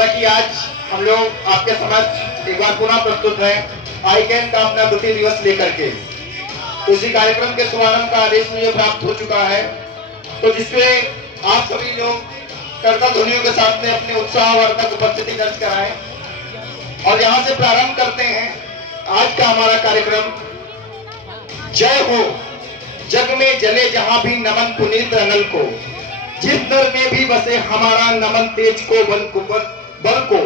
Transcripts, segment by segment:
जैसा कि आज हम लोग आपके समक्ष एक बार पुनः प्रस्तुत है आईकैन का अपना द्वितीय दिवस लेकर के, तो इसी कार्यक्रम के शुभारंभ का आदेश मुझे प्राप्त हो चुका है, तो जिसमें आप सभी लोग करतल ध्वनियों के साथ में अपने उत्साहवर्धक उपस्थिति दर्ज कराएं और यहाँ से प्रारंभ करते हैं आज का हमारा कार्यक्रम। जय हो जग में जले जहां भी नमन पुनीत अनल को, जिस दर में भी बसे हमारा नमन तेज को बल को,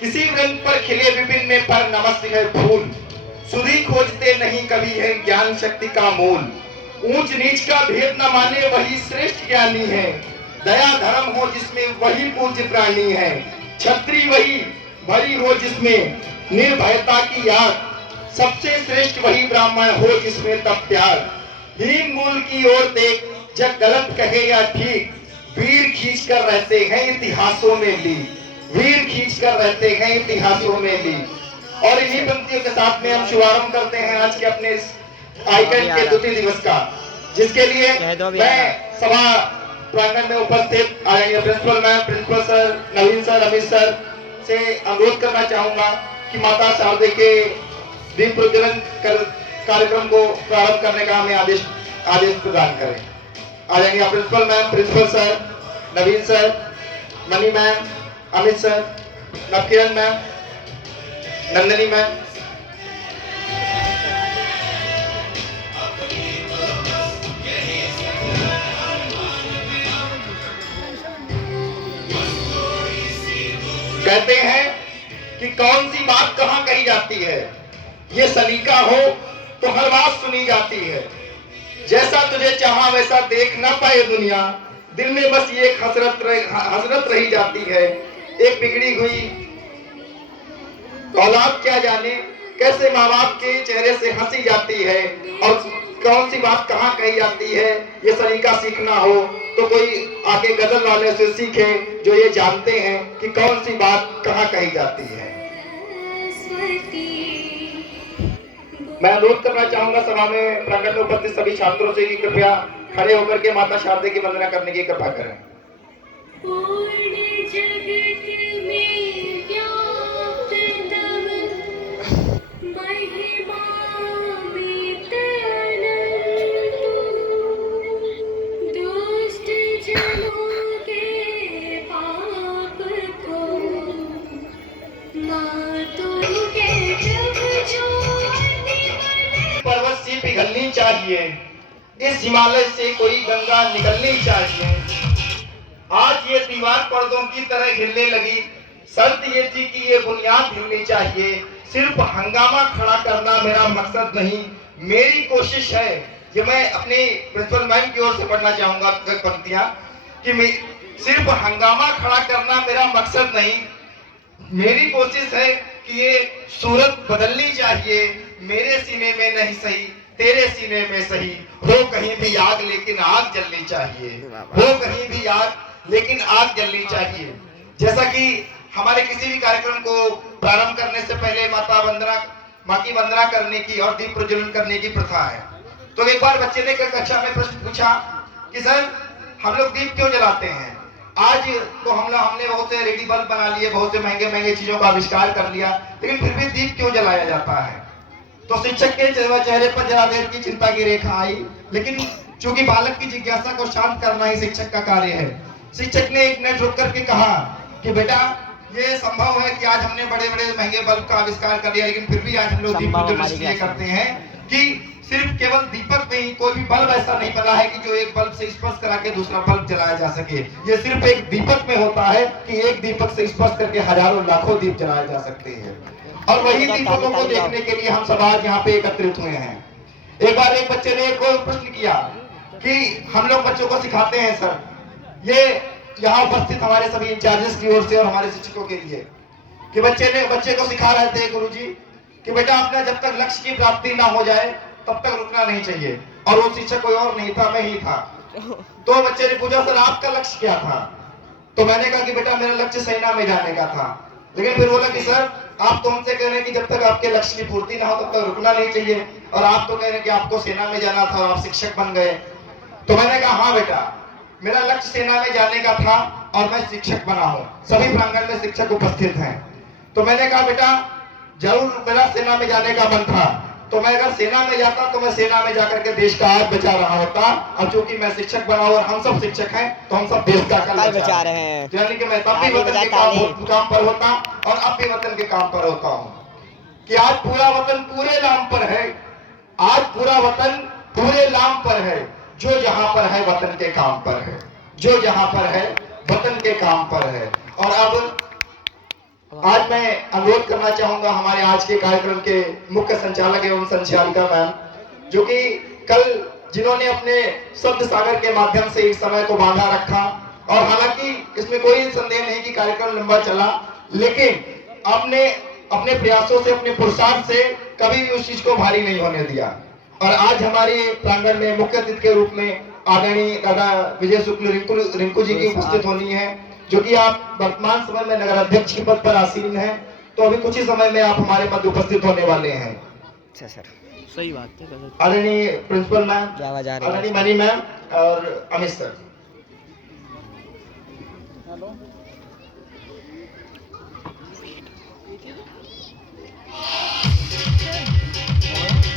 किसी वृंद पर खिले विपिन में पर नमस्य है फूल, सुधी खोजते नहीं कभी है ज्ञान शक्ति का मूल, ऊंच नीच का भेद न माने वही श्रेष्ठ ज्ञानी है, दया धर्म हो जिसमें वही पूज्य प्राणी है, छत्री वही भरी हो जिसमें निर्भयता की याद, सबसे श्रेष्ठ वही ब्राह्मण हो जिसमें तप त्याग, हीन मूल की ओर देख जग गलत कहे या ठीक, वीर खींच कर रहते हैं इतिहासों में ली, वीर खींच कर रहते हैं इतिहासों में ली। और इन्हीं पंक्तियों के साथ में हम शुभारंभ करते हैं आज के अपने आईकैन के द्वितीय दिवस का, जिसके लिए मैं सभा प्रांगण में उपस्थित आदरणीय principal ma'am, principal sir, Naveen sir, Amit sir से अनुरोध करना चाहूंगा कि माता शारदे के दीप प्रज्वलन कार्यक्रम को प्रारंभ करने का हमें आदेश प्रदान करें। आदरणीय principal ma'am, principal sir, Naveen sir, Mani ma'am, Amit sir, Navkiran ma'am, Nandini ma'am. कहते हैं कि कौन सी बात कहां कही जाती है, ये सलीका हो तो हर बात सुनी जाती है, जैसा तुझे चाहा वैसा देख ना पाए दुनिया, दिल में बस ये हसरत रही जाती है, एक बिगड़ी हुई औलाद क्या जाने कैसे माँ बाप के चेहरे से हंसी जाती है, और कौन सी बात कहाँ कही जाती है ये सलीका सीखना हो तो कोई आके गजल वाले से सीखे जो ये जानते हैं कि कौन सी बात कहाँ कही जाती है। मैं अनुरोध करना चाहूंगा सभा में प्रांगण में उपस्थित सभी छात्रों से कि कृपया खड़े होकर के माता शारदे की वंदना करने की कृपा करें। पर्वत से पिघलनी चाहिए, इस हिमालय से कोई गंगा निकलनी चाहिए, आज ये दीवार पर्दों की तरह हिलने लगी, शर्त ये थी कि ये बुनियाद हिलनी चाहिए, सिर्फ हंगामा खड़ा करना मेरा मकसद नहीं, मेरी कोशिश है। ये मैं अपनी प्रिंसिपल मैम की ओर से पढ़ना चाहूंगा पंक्तियां कि सिर्फ हंगामा खड़ा करना मेरा मकसद नहीं, मेरी कोशिश है कि ये सूरत बदलनी चाहिए, मेरे सीने में नहीं सही तेरे सीने में सही, हो कहीं भी आग लेकिन आग जलनी चाहिए, हो कहीं भी आग लेकिन आग जलनी चाहिए। जैसा कि हमारे किसी भी कार्यक्रम को प्रारंभ करने से पहले माँ की वंदना करने की और दीप प्रज्वलन करने की प्रथा है, तो एक बार बच्चे ने कक्षा में प्रश्न पूछा कि सर हम लोग दीप क्यों जलाते हैं? आज तो हमने बहुत से रेडी बल्ब बना लिए, बहुत से महंगे चीजों का आविष्कार कर लिया, लेकिन फिर भी दीप क्यों जलाया जाता है? तो शिक्षक के चेहरे पर जरा देर की चिंता की रेखा आई, लेकिन चूंकि बालक की जिज्ञासा को शांत करना ही शिक्षक का कार्य है, शिक्षक ने एक मिनट रुक करके कहा कि बेटा ये संभव है कि आज हमने बड़े महंगे बल्ब का आविष्कार कर लिया, लेकिन फिर भी आज हम लोग दीप प्रज्वलन इसलिए करते हैं कि सिर्फ केवल दीपक में ही कोई भी बल्ब ऐसा नहीं बना है कि जो एक बल्ब से स्पर्श करा के दूसरा बल्ब जलाया जा सके। ये सिर्फ एक दीपक में होता है कि एक दीपक से स्पर्श करके हजारों लाखों दीप जलाए जा सकते हैं, और वही दीपकों को देखने के लिए हम सब आज यहाँ पे एकत्रित हुए हैं। एक बार एक बच्चे ने एक प्रश्न किया कि हम लोग बच्चों को सिखाते हैं सर, ये यहाँ उपस्थित हमारे सभी इंचार्जेस की ओर से और हमारे शिक्षकों के लिए, कि बच्चे को सिखा रहे थे गुरुजी कि बेटा अपना जब तक लक्ष्य की प्राप्ति ना हो जाए तब तक रुकना नहीं चाहिए, और वो शिक्षक कोई और नहीं था, मैं ही था। तो बच्चे ने पूछा सर आपका लक्ष्य क्या था? तो मैंने कहा कि बेटा मेरा लक्ष्य सेना में जाने का था, लेकिन फिर बोला कि सर आप तो हमसे कह रहे हैं कि जब तक आपके लक्ष्य की पूर्ति ना हो तब तक रुकना नहीं चाहिए, और आप तो कह रहे हैं कि आपको सेना में जाना था और आप शिक्षक बन गए। तो मैंने कहा हाँ बेटा, मेरा लक्ष्य सेना में जाने का था और मैं शिक्षक बना हूं। सभी प्रांगण में शिक्षक उपस्थित हैं। तो मैंने कहा बेटा जरूर मेरा सेना में जाने का मन था, तो मैं अगर सेना में जाता तो मैं सेना में जाकर के देश का आज बचा रहा होता। और चूंकि मैं शिक्षक बना और हम सब शिक्षक हैं तो हम सब देश का कल बचा रहे हैं। यानी कि मैं तब भी वतन के काम पर होता और अब भी वतन के काम पर होता हूँ। कि आज पूरा वतन पूरे नाम पर है, आज पूरा वतन पूरे नाम पर है। जो जहां पर है वतन के काम पर है, जो जहां पर है वतन के काम पर है। और अब आज मैं अनुरोध करना चाहूंगा हमारे आज के कार्यक्रम के मुख्य संचालक एवं संचालिका मैम, जो कि कल जिन्होंने अपने शब्द सागर के माध्यम से इस समय को बांधा रखा। और हालांकि इसमें कोई संदेह नहीं कि कार्यक्रम लंबा चला, लेकिन आपने अपने प्रयासों से, अपने पुरुषार्थ से कभी भी उस चीज को भारी नहीं होने दिया। और आज हमारे प्रांगण में मुख्य अतिथि के रूप में आदरणीय दादा विजय शुक्ल रिंकू जी की उपस्थित होनी है, जो कि आप वर्तमान समय में नगर अध्यक्ष के पद पर आसीन हैं। तो अभी कुछ ही समय में आप हमारे मध्य उपस्थित होने वाले हैं। अच्छा सर, सही बात है। आदरणीय प्रिंसिपल मैम, आदरणीय मनी मैम और अमित सर।